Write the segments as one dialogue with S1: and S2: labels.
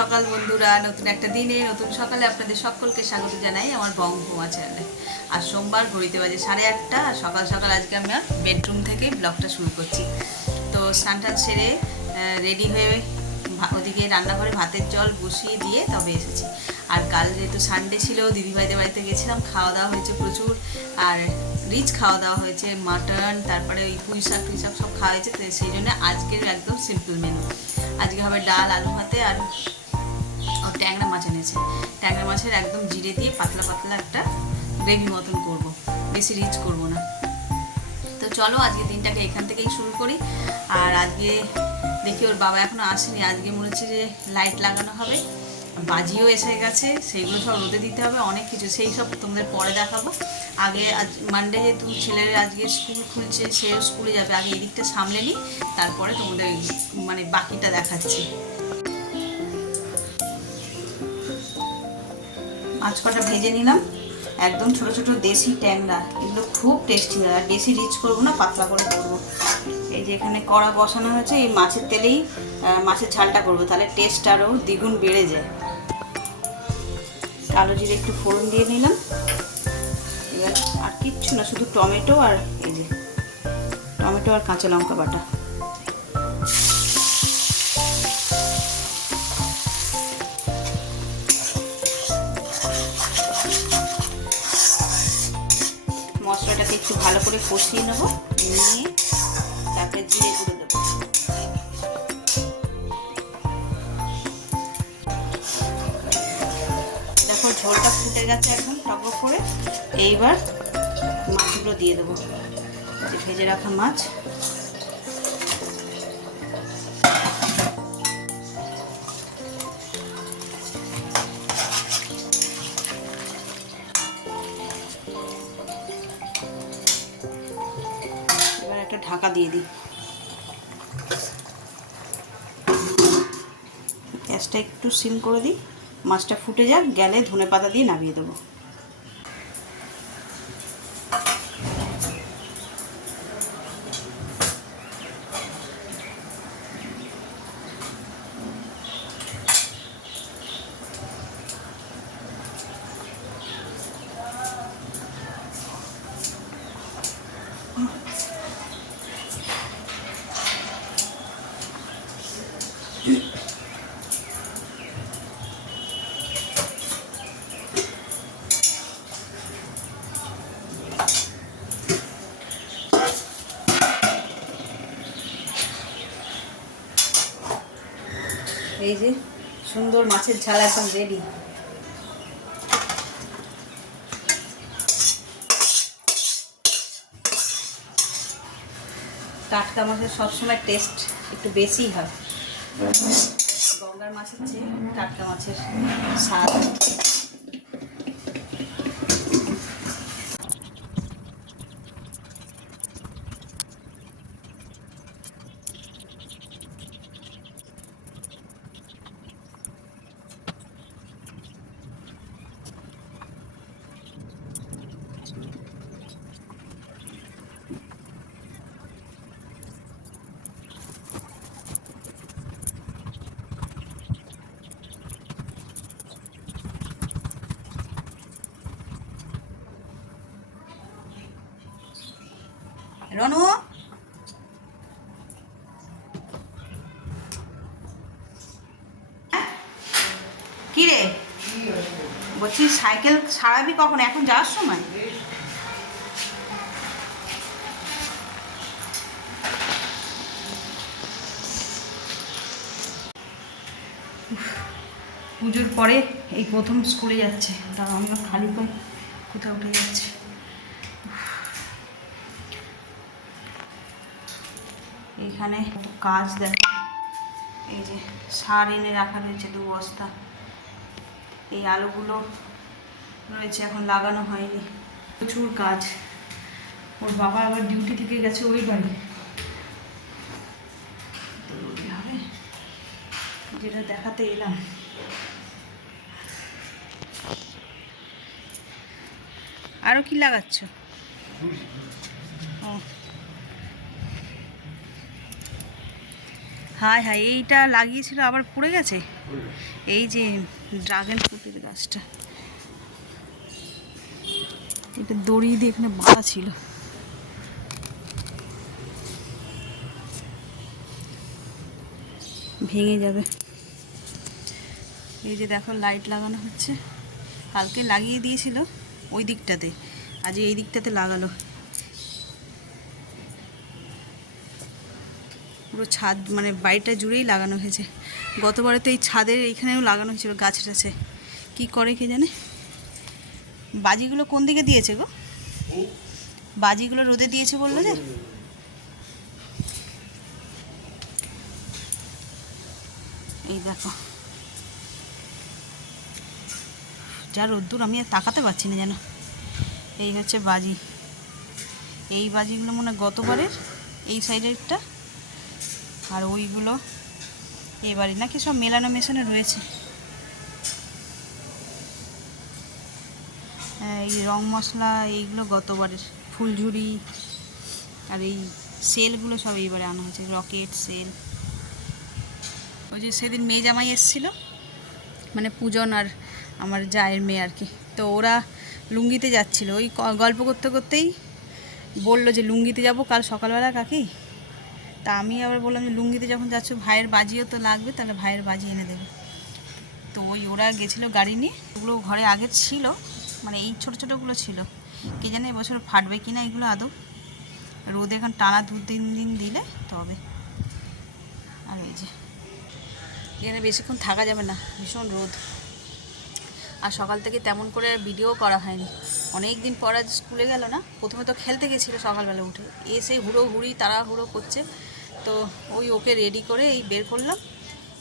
S1: সকাল বন্ধুরা, নতুন একটা দিনে, নতুন সকালে আপনাদের সকলকে স্বাগত জানাই আমার বঙ্গভূমা চ্যানেলে আর সোমবার, ঘড়িতে বাজে সাড়ে আটটা, আর সকাল সকাল আজকে আমরা বেডরুম থেকে ব্লগটা শুরু করছি। তো স্নান সেরে রেডি হয়ে ওদিকে রান্নাঘরে ভাতের জল বসিয়ে দিয়ে তবে এসেছি। আর কাল যেহেতু সানডে ছিল, দিদিভাইদের বাড়িতে গেছিলাম, খাওয়া দাওয়া হয়েছে প্রচুর। আর রিচ খাওয়া দাওয়া হয়েছে মাটন তারপরে ওই পুঁই শাক টুই শাক সব খাওয়া হয়েছে, তো সেই জন্য আজকের একদম সিম্পল মেনু আজকে হবে ডাল, আলু ভাতে, আর ও ট্যাংরা মাছ এনেছে। ট্যাংরা মাছের একদম জিরে দিয়ে পাতলা পাতলা একটা গ্রেভি মতন করব। বেশি রিচ করব না। তো চলো আজকে দিনটাকে এখান থেকেই শুরু করি। আর আজকে দেখি ওর বাবা এখনও আসেনি। আজকে মনে হচ্ছে যে লাইট লাগানো হবে। বাজিও এসে গেছে। সেইগুলো সব রোদে দিতে হবে, অনেক কিছু। সেই সব তোমাদের পরে দেখাবো। আগে আজ মানডে যেহেতু ছেলের আজকে স্কুল খুলছে, সেও স্কুলে যাবে। আগে এদিকটা সামলে নিই। তারপরে তোমাদের মানে বাকিটা দেখাচ্ছি। মাছ কটা ভেজে নিলাম। একদম ছোট ছোট দেশি ট্যাংরা, এগুলো খুব টেস্টি হয়। আর বেশি রিচ করব না, পাতলা করে করব। এই যে এখানে কড়া বসানো হয়েছে, এই মাছের তেলেই মাছের ঝালটা করব। তাহলে টেস্ট আরও দ্বিগুণ বেড়ে যায়। কালো জিরে একটু ফোড়ন দিয়ে নিলাম। এবার আর কিচ্ছু না, শুধু টমেটো আর এই যে, টমেটো আর কাঁচা লঙ্কা বাটা। করে কষিয়ে নেব, নিয়ে তারপরে জিরে গুঁড়ো দেবো। দেখো ঝোলটা ফুটে গেছে এখন টক করে। এইবার মাছগুলো দিয়ে দেবো। ভেজে রাখা মাছ। ঢাকা দিয়ে দিই। গ্যাসটা একটু সিম করে দিই। মাছটা ফুটে যাক, গেলে ধনে পাতা দিয়ে নামিয়ে দেবো। এই যে সুন্দর মাছের ঝাল একদম রেডি টাটকা মাছের সবসময় টেস্ট একটু বেশি হয়। গঙ্গার মাছের চেয়ে টাটকা মাছের স্বাদ। রনু কি রে? বলছি, সাইকেল সারাবি কখন? এখন যাওয়ার সময়? পুজোর পরে এই প্রথম স্কুলে যাচ্ছে। তাও আমিও খালি পাই কোথাও উঠে যাচ্ছে। এখানে কাজ দেখো। এই যে সার এনে রাখা রয়েছে দু বস্তা। এই আলুগুলো রয়েছে, এখন লাগানো হয়নি। প্রচুর কাজ। ওর বাবা আবার ডিউটি থেকে গেছে ওই বাড়ি। হবে যেটা দেখাতে এলাম। আরও কি লাগাচ্ছ? হায় হায়, এইটা লাগিয়েছিল, আবার পড়ে গেছে? এই যে ড্রাগন ফ্রুটের গাছটা। এটা দড়ি দিয়ে এখানে বাঁধা ছিল। ভেঙে যাবে। এই যে দেখো লাইট লাগানো হচ্ছে। কালকে লাগিয়ে দিয়েছিল, ওই দিকটাতে। আজ এই দিকটাতে লাগালো। পুরো ছাদ মানে বাড়িটা জুড়েই লাগানো হয়েছে। গতবারে তো এই ছাদের এইখানেও লাগানো হয়েছিল গাছ টাছে কী করে কে জানে? বাজিগুলো কোন দিকে দিয়েছে গো? বাজিগুলো রোদে দিয়েছে বলল যে? এই দেখো। যা রোদ্দুর, আমি আর তাকাতে পারছি না যেন। এই হচ্ছে বাজি। এই বাজিগুলো মনে গতবারের এই সাইডেরটা আর ওইগুলো এবারে নাকি সব মেলানো মেশানো রয়েছে। এই রং মশলা এইগুলো গতবারের ফুলঝুরি আর এই সেলগুলো সব এইবারে আনা হয়েছে, রকেট সেল। ওই যে সেদিন মেয়ে জামাই এসেছিল মানে পূজন আর আমার জায়ের মেয়ে আর কি। তো ওরা লুঙ্গিতে যাচ্ছিল, ওই গল্প করতে করতেই বলল যে লুঙ্গিতে যাব কাল সকালবেলা কাকি। তা আমি আবার বললাম যে, লুঙ্গিতে যখন যাচ্ছ, ভাইয়ের বাজিও তো লাগবে, তাহলে ভাইয়ের বাজি এনে দেবে। তো ওই ওরা গেছিল গাড়ি নিয়ে। ওগুলো ঘরে আগে ছিল মানে এই ছোটো ছোটোগুলো ছিল। কে জানে এবছর ফাটবে কি না এগুলো আদৌ। রোদে এখন টানা দু তিন দিন দিলে তবে। আর এই যে, এখানে বেশিক্ষণ থাকা যাবে না, ভীষণ রোদ। আর সকাল থেকে তেমন করে ভিডিও করা হয়নি। অনেক দিন পর আজ স্কুলে গেল না, প্রথমে তো খেলতে গেছিল সকালবেলা উঠে। এসে হুড়ো হুড়ি তারা হুড়ো করছে। তো ওই ওকে রেডি করে এই বের করলাম।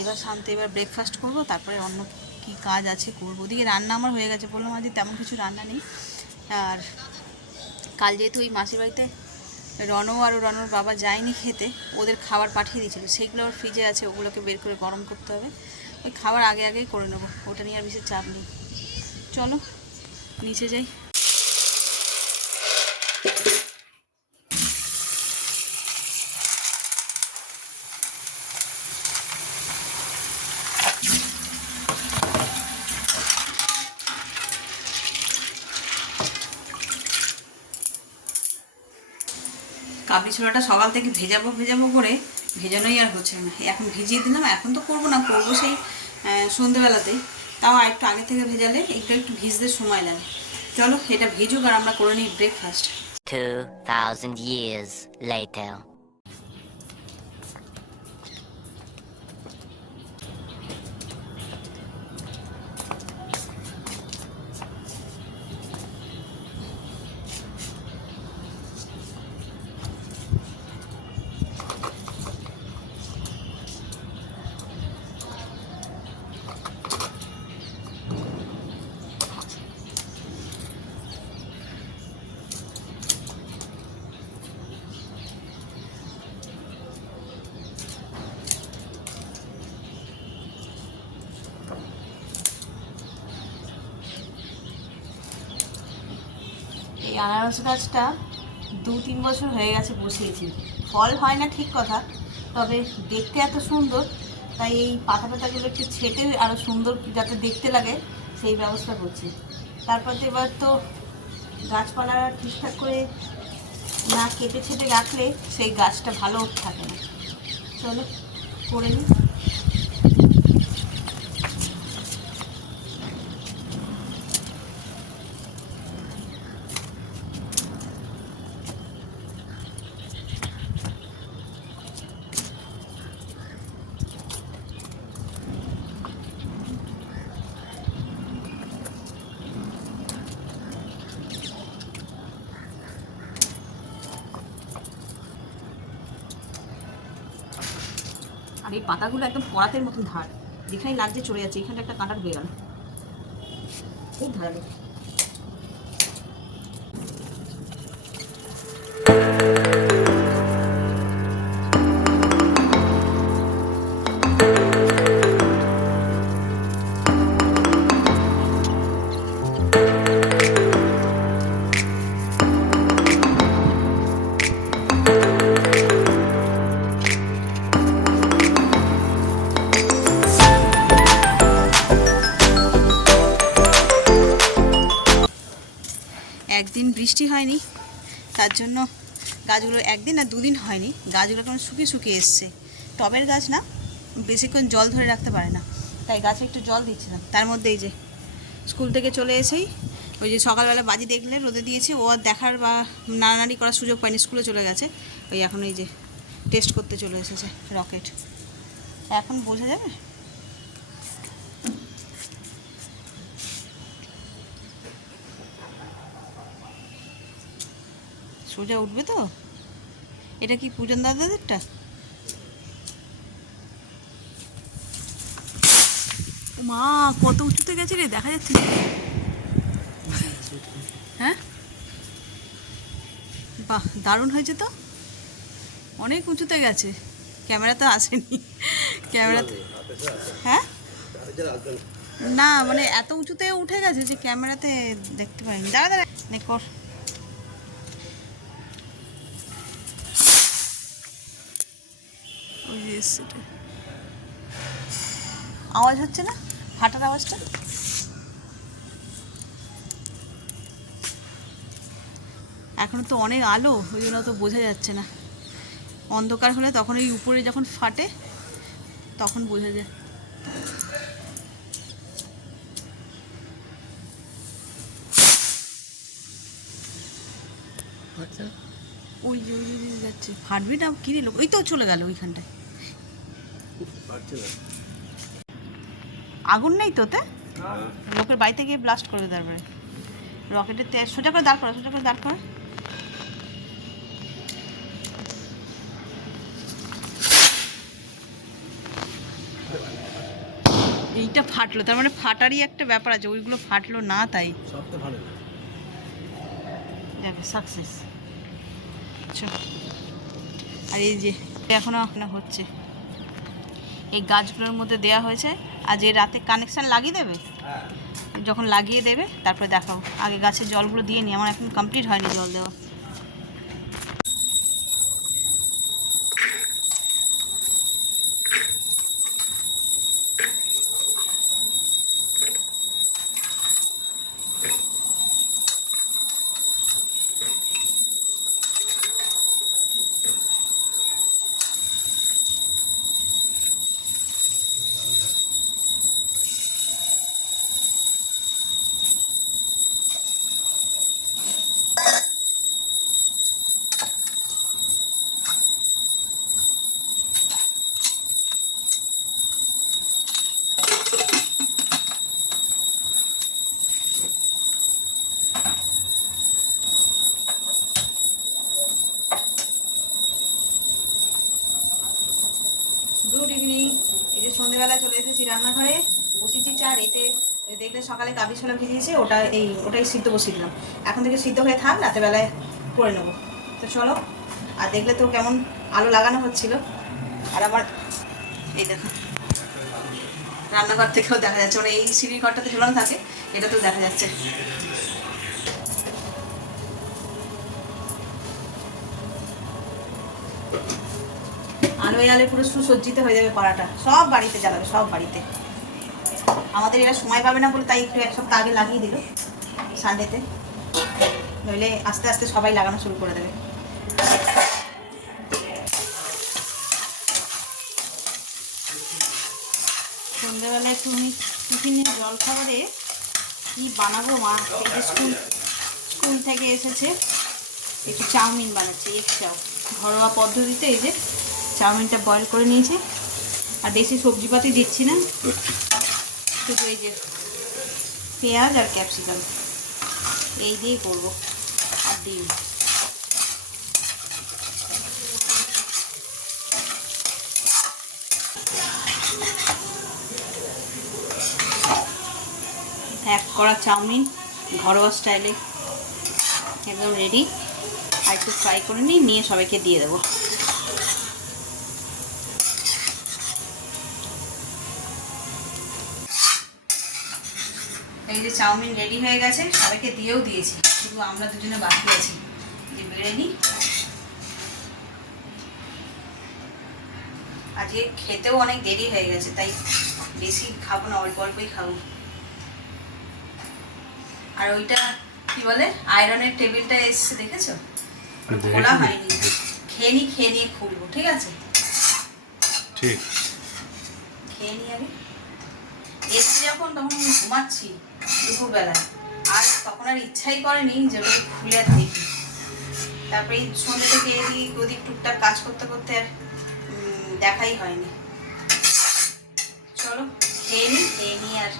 S1: এবার শান্তি, এবার ব্রেকফাস্ট করব, তারপরে অন্য কি কাজ আছে করব। ওদিকে রান্না আমার হয়ে গেছে, বললাম আজ তেমন কিছু রান্না নেই। আর কাল যেহেতু ওই মাসির বাড়িতে রনও আর রনর বাবা যায়নি খেতে, ওদের খাবার পাঠিয়ে দিয়েছিল। সেইগুলো আবার ফ্রিজে আছে, ওগুলোকে বের করে গরম করতে হবে। ওই খাবার আগে আগেই করে নেব, ওটা নিয়ে আর বেশি চাপ নেই। চলো, নিচে যাই কাবলি ছোলাটা সকাল থেকে ভেজাবো ভেজাবো করে ভেজানোই আর হচ্ছে না। এখন ভিজিয়ে দিলাম এখন তো করব না করব সেই সন্ধেবেলাতেই তাও একটু আগে থেকে ভেজালে একটু একটু ভিজতে সময় লাগে। চলো এটা ভিজুক আর আমরা করে নিই ব্রেকফাস্ট
S2: 2,000 years later.
S1: আনারস গাছটা দু তিন বছর হয়ে গেছে বসিয়েছি। ফল হয় না ঠিক কথা, তবে দেখতে এত সুন্দর, তাই এই পাতা পাতাগুলো একটু ছেটে আরও সুন্দর যাতে দেখতে লাগে, সেই ব্যবস্থা করছি। তারপর তো এবার তো গাছপালা ঠিকঠাক করে না কেটে ছেটে রাখলে সেই গাছটা ভালো থাকে না। চলো, করে নিই পাতাগুলো একদম পড়াতের মতন ধার। যেখানে লাগছে চলে যাচ্ছে এখানে একটা কাঁটা ঢুকে খুব ধারালো। বৃষ্টি হয়নি, তার জন্য গাছগুলো একদিন আর দুদিন হয়নি। গাছগুলো কেমন শুকিয়ে শুকিয়ে এসছে। টবের গাছ না, বেশিক্ষণ জল ধরে রাখতে পারে না। তাই গাছে একটু জল দিচ্ছিলাম। তার মধ্যে এই যে স্কুল থেকে চলে এসেই ওই যে সকালবেলা বাজি দেখলে রোদে দিয়েছি, ও আর দেখার বা নাড়ানাড়ি করার সুযোগ পায়নি, স্কুলে চলে গেছে। ওই এখন এই যে টেস্ট করতে চলে এসেছে রকেট। এখন বোঝা যাবে সোজা উঠবে তো? এটা কি পূজন দাদাদেরটা? মা কত উঁচুতে গেছে রে, দেখা যাচ্ছে হ্যাঁ? বাহ, দারুণ হয়েছে তো? অনেক উঁচুতে গেছে। ক্যামেরা তো আসেনি। ক্যামেরাতে হ্যাঁ? না মানে এত উঁচুতে উঠে গেছে যে ক্যামেরাতে দেখতে পাইনি। দাঁড়া দাঁড়া। নে, কর। এসছে। আওয়াজ হচ্ছে না? ফাটার আওয়াজটা? এখন তো অনেক আলো ওই জন্য তো বোঝা যাচ্ছে না। অন্ধকার হলে তখন ওই উপরে যখন ফাটে তখন বোঝা যায়। ওই যে ওই ওই যাচ্ছে। ফাটবি না? কিনে লোক? ওই তো চলে গেল ওইখানটায়। আগুন নেই তোতে? লোকের বাড়িতে গিয়ে ব্লাস্ট করবে তারপরে রকেটের তেল সোজা করে দাঁড় করা সোজা করে দাঁড় করা। এইটা ফাটলো তার মানে ফাটারই একটা ব্যাপার আছে ওইগুলো ফাটলো না তাই। যাবে সাকসেস আর এই যে এখনও এখনও হচ্ছে। এই গাছগুলোর মধ্যে দেয়া হয়েছে। আর যে রাতে কানেকশান লাগিয়ে দেবে যখন লাগিয়ে দেবে তারপরে দেখাও আগে গাছে জলগুলো দিয়ে নি আমার এখন কমপ্লিট হয়নি জল দেওয়া। Good evening. এই যে সন্ধ্যেবেলা চলে এসেছি রান্নাঘরে। বসেছি চা এতে দেখলে সকালে কাবলি ছোলা ভিজিয়েছি ওটা এই, ওটাই সিদ্ধ বসিয়ে দিলাম। এখন থেকে সিদ্ধ হয়ে থাক, রাতেরবেলায় করে নেব। তো চলো, আর দেখলে তো কেমন আলো লাগানো হচ্ছিল। আর আমার এই দেখো, রান্নাঘর থেকেও দেখা যাচ্ছে মানে এই সিঁড়ির ঘরটাতে ঝুলানো থাকে, এটাতেও দেখা যাচ্ছে। আলোয় আলোয় পুরো সুসজ্জিত হয়ে যাবে পাড়াটা সব বাড়িতে জ্বালাবে, সব বাড়িতে। আমাদের এরা সময় পাবে না বলে তাই একটু এক সপ্তাহ আগে লাগিয়ে দিল সানডেতে নইলে আস্তে আস্তে সবাই লাগানো শুরু করে দেবে। সন্ধ্যেবেলা একটু আমি টিফিনে জল খাবারে কী বানাবো মা? স্কুল স্কুল থেকে এসেছে। একটু চাউমিন বানাচ্ছে, এগ চাউ। ঘরোয়া পদ্ধতিতে এই যে চাউমিনটা বয়েল করে নিয়েছি। আর বেশি সবজিপাতি দিচ্ছি না। শুধু এই যে পেঁয়াজ আর ক্যাপসিকাম এই দিয়েই করব। আর ডিম। এক করা চাউমিন ঘরোয়া স্টাইলে। একদম রেডি আর একটু ফ্রাই করে নিই নিয়ে সবাইকে দিয়ে দেবো। চাউমিন রেডি হয়ে গেছে সবাইকে দিয়েও দিয়েছি শুধু আমরা দুজনে বাকি আছি। যে বেড়ে নিই আজকে খেতেও অনেক দেরি হয়ে গেছে তাই বেশি খাব না অল্প অল্পই খাব। আর ওইটা কি বলে আয়রনের টেবিলটা এসছে দেখেছ। খোলা হয়নি। খেয়ে নি খেয়ে নিয়ে খুলবো ঠিক আছে?
S3: ঠিক।
S1: খেয়ে নিয়ে আমি এসছি যখন তখন ঘুমাচ্ছি। দুপুরবেলা আর তখন আর ইচ্ছাই করেনি যে ওটাকে খুলে আর দেখি। তারপরে এই সন্ধ্যে থেকে এদিক ওদিক টুকটাক কাজ করতে করতে আর দেখাই হয়নি। চলো, খেয়ে নিই খেয়ে নিয়ে আর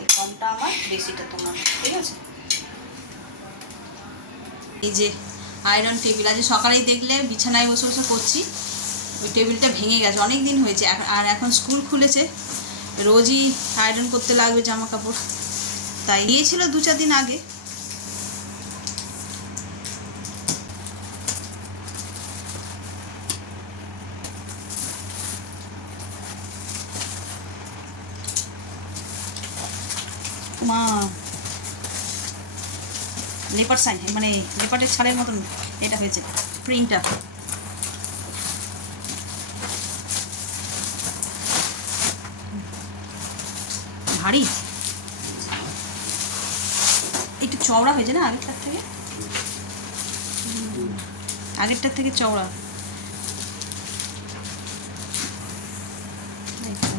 S1: এই কমটা আমার, বেশিটা তোমার, ঠিক আছে? এই যে আয়রন টেবিল আজ সকালেই দেখলে বিছানায় বসে বসে করছি ওই টেবিলটা ভেঙে গেছে অনেক দিন হয়েছে আর এখন স্কুল খুলেছে, রোজই আয়রন করতে লাগবে জামা কাপড় তাই দিয়েছিল দু চার দিন আগে। মা লেপার সাইন মানে লেপারের ছাড়ের মতন এটা হয়েছে প্রিন্টটা ভারী একটু চওড়া হয়েছে না আগেরটার থেকে? আগেরটার থেকে চওড়া।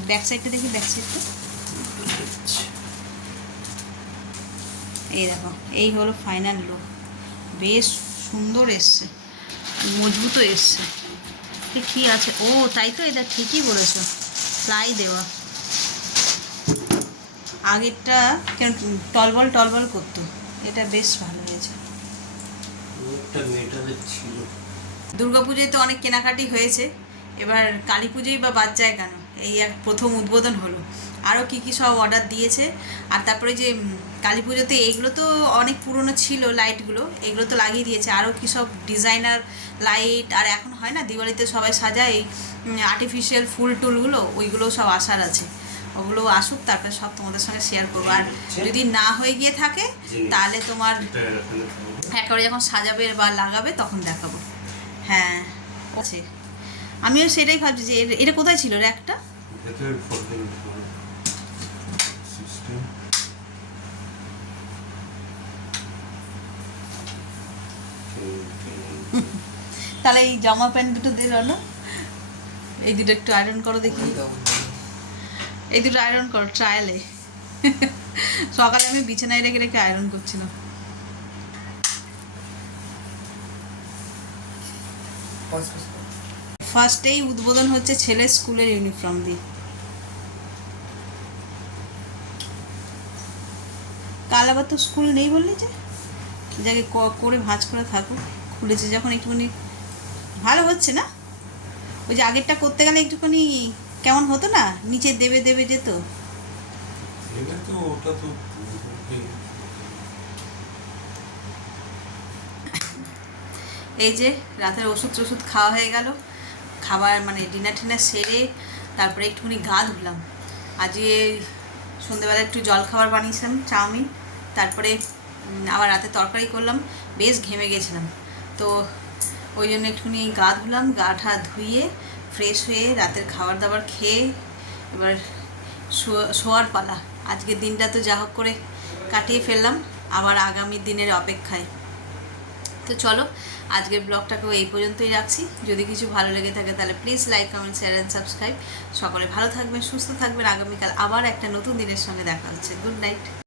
S1: ব্যাক সাইডটা দেখি ব্যাক সাইডটা এই দেখো, এই হলো ফাইনাল লুক বেশ সুন্দর এসছে, মজবুতও এসছে। কি আছে? ও, তাই তো এটা ঠিকই বলেছ। প্লাই দেওয়া। আগেরটা কেন টলবল টলবল করতো। এটা বেশ ভালো হয়েছে।
S3: ছিল।
S1: দুর্গাপুজোয় তো অনেক কেনাকাটি হয়েছে। এবার কালী পুজোই বা বাদ যায় কেন? এই এক প্রথম উদ্বোধন হলো। আরও কী কী সব অর্ডার দিয়েছে। আর তারপরে যে কালী পুজোতে এইগুলো তো অনেক পুরনো ছিল লাইটগুলো। এগুলো তো লাগিয়ে দিয়েছে। আরও কী সব ডিজাইনার লাইট আর এখন হয় না? দিওয়ালিতে সবাই সাজায় এই আর্টিফিশিয়াল ফুল টুলগুলো ওইগুলো সব আসার আছে। ওগুলো আসুক তারপরে সব তোমাদের সঙ্গে শেয়ার করব। আর যদি না হয়ে গিয়ে থাকে তাহলে তোমার একেবারে যখন সাজাবে বা লাগাবে তখন দেখাবো। হ্যাঁ আছে। আমিও সেটাই ভাবছি যে এটা কোথায় ছিল
S3: ফোল্ডিং সিস্টেম
S1: তাহলে এই জামা প্যান্ট দুটো দিল না? এই দুটো একটু আয়রন করো দেখি। এই দুটো আয়রন করো ট্রায়ালে সকালে আমি বিছানায় রেখে রেখে আয়রন করছিলাম। ফার্স্টেই উদ্বোধন হচ্ছে ছেলের স্কুলের ইউনিফর্ম দিয়ে। কাল আবার তো স্কুল নেই বললি যে? যাকে করে ভাঁজ করে থাকুক খুলেছে। যখন একটুখানি ভালো হচ্ছে না? ওই যে আগেরটা করতে গেলে একটুখানি কেমন হতো না? নিচে দেবে দেবে যেত।
S3: এবার তো ওটা তো
S1: এই যে রাতের ওষুধ টষুধ খাওয়া হয়ে গেল। খাবার মানে ডিনার টিনার সেরে তারপরে একটুখানি গা ধুলাম। আজকে সন্ধ্যেবেলা একটু জল খাবার বানিয়েছিলাম চাউমিন। তারপরে আবার রাতে তরকারি করলাম। বেশ ঘেমে গেছিলাম। তো ওই জন্য একটুখানি গা ধুলাম গা ঠা ধুয়ে ফ্রেশ হয়ে রাতের খাবার দাবার খেয়ে এবার শোয়ার পালা। আজকের দিনটা তো যা হোক করে কাটিয়ে ফেললাম, আবার আগামী দিনের অপেক্ষায়। তো চলো, আজকের ব্লগটাকেও এই পর্যন্তই রাখছি। যদি কিছু ভালো লেগে থাকে তাহলে please like comment share and subscribe সকলে ভালো থাকবেন, সুস্থ থাকবেন। আগামীকাল আবার একটা নতুন দিনের সঙ্গে দেখা হচ্ছে। Good night